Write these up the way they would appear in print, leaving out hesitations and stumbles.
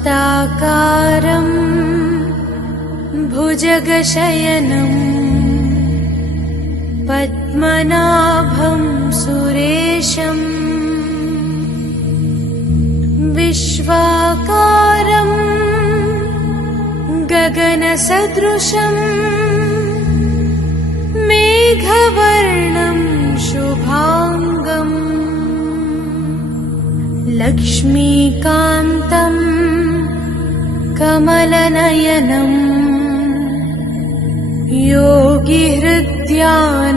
शान्ताकारं भुजगशयनं पद्मनाभं सुरेशम् विश्वाकारं गगनसदृशं मेघवर्णं शुभांगम् लक्ष्मीकान्तं कमलनयनं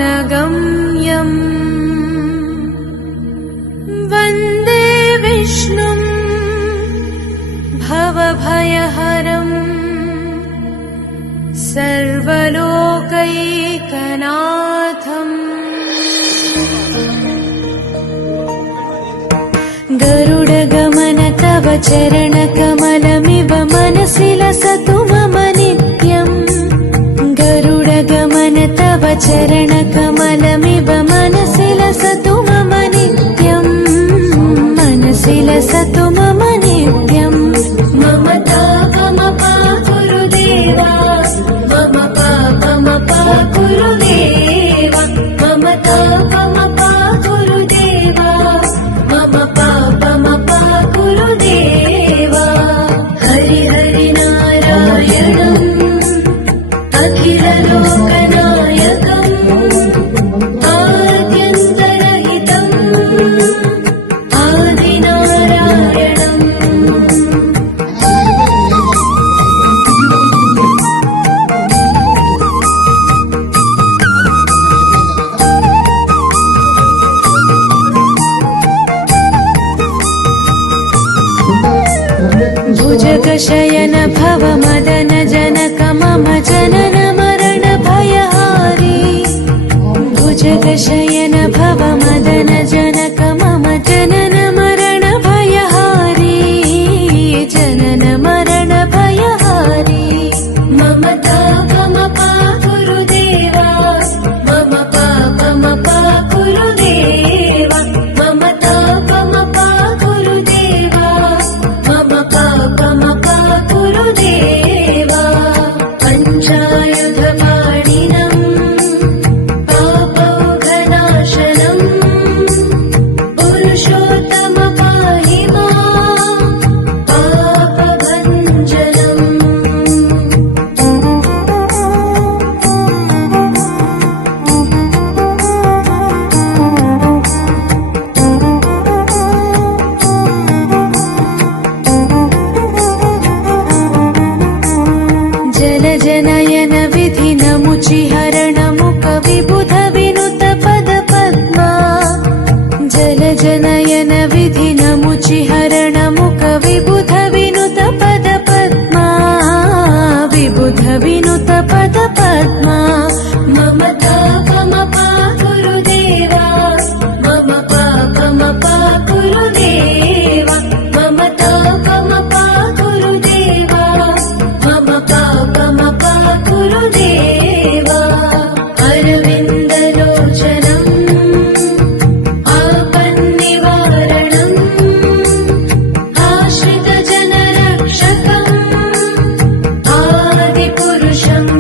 योगिहृद्यानगम्यम् वन्दे विष्णुं भवभयहरं सर्वलोकैकनाथम् गरुडगमन तव चरणकमलमिव मनसि लसतु मम नित्यम् गरुडगमन तव चरणकमलमिव मनसि लसतु मम नित्यम् मनसि लसतु मम नित्यम् मम तापमपा गुरुदेवा मम पापमपा गुरुदेवा मम तापमपा गुरुदेवा मम पापमपा गुरुदेवा हरि हरि नारायणम् अखिललोकनायकम् आद्यन्तरहितम् आदिनारायणम् भुजगशयन भव मदन जनक मम जनन मरण भयहारी भुजगशयन भव मदन जनक मम जनन मरण भयहारी जनन मरण भयहारी मम तापमपा गुरुदेवा मम पापमपा गुरुदेवा मम तापमपा गुरुदेवा मम पापमपा गुरुदेवा पञ्चायुधपाणिनम् पापौघनाशनम् पुरुषोत्तम पाहि माम् पापभञ्जनम् जलजनयन विधिनमुचिहरण मुख विबुध विनुत पद पद्मा जलजनयन विधिनमुचिहरण मुख विबुध विनुत पद पद्मा विबुध विनुत पद पद्मा मम तापमपा गुरुदेवा मम पापमपा गुरुदेवा मम तापमपा गुरुदेवा मम पापमपा गुरुदेवा अरविन्दलोचनम् आपन्निवारणम् आश्रितजनरक्षकम् आदिपुरुषम्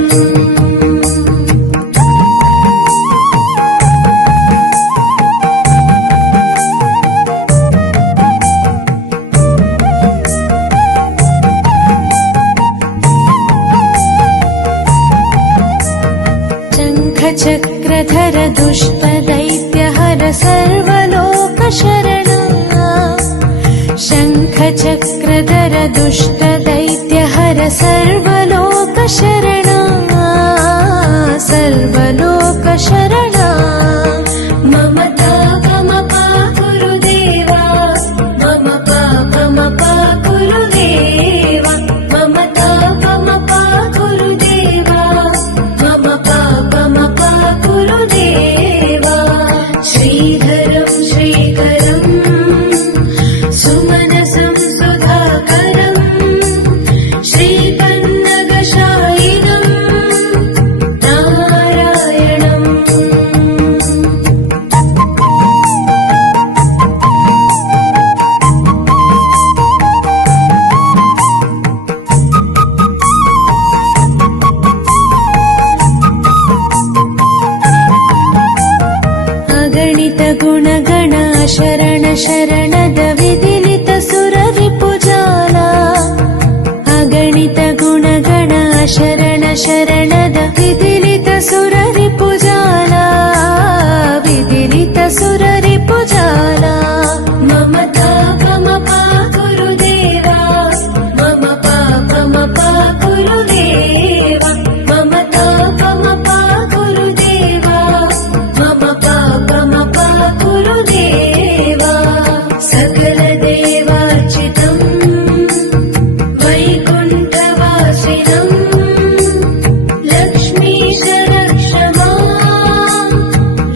शङ्खचक्रधर दुष्टदैत्यहर सर्वलोकशरणा शङ्खचक्रधर दुष्टदैत्यहर सर्वलोकशरणा सर्वलोकशरणा मम तापमपा गुरुदेवा मम पापमपा गुरुदेवा मम तापमपा गुरुदेवा मम पापमपा गुरुदेवा श्रीधरं श्रीकरं सुमनसं सुधाकरं श्रीपन्नगशायिनं नारायणम् शरणद विदिलित सुररिपुजाला अगणित गुणगण शरण शरणद विदिलित सुररिपुजाला विदिलित सुररिपुजाला मम तापमपा गुरुदेवा मम पापमपा गुरुदेवा मम तापमपा गुरुदेवा मम पापमपा गुरुदेवा सकल देवार्चितं वैकुण्ठवासिनं लक्ष्मीश रक्ष मां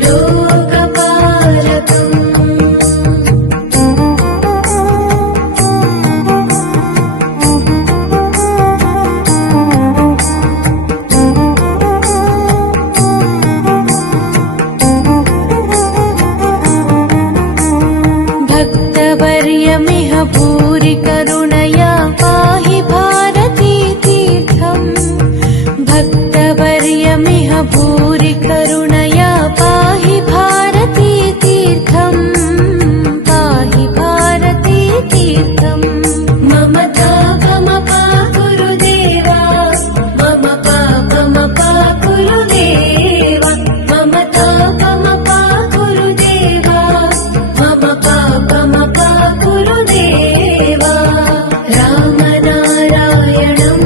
लोकपालकम् भक्तवर्यमिह भूरि करुणया पाहि भारती तीर्थम् भक्तवर्यमिह भूरि करुणया पाहि भारती तीर्थम् पाहि भारती तीर्थम् मम तापमपा गुरुदेवा मम पापमपा गुरुदेवा मम तापमपा गुरुदेवा मम पापमपा गुरुदेवा रामनारायणं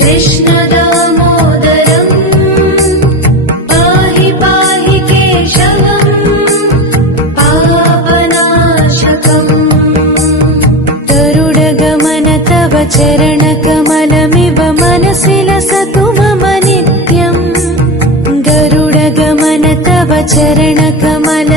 कृष्णदामोदरं पाहि पाहि केशवं पापनाशकम् गरुडगमन तव चरणकमलमिव मनसि लसतु मम नित्यम् गरुडगमन तव चरणकमल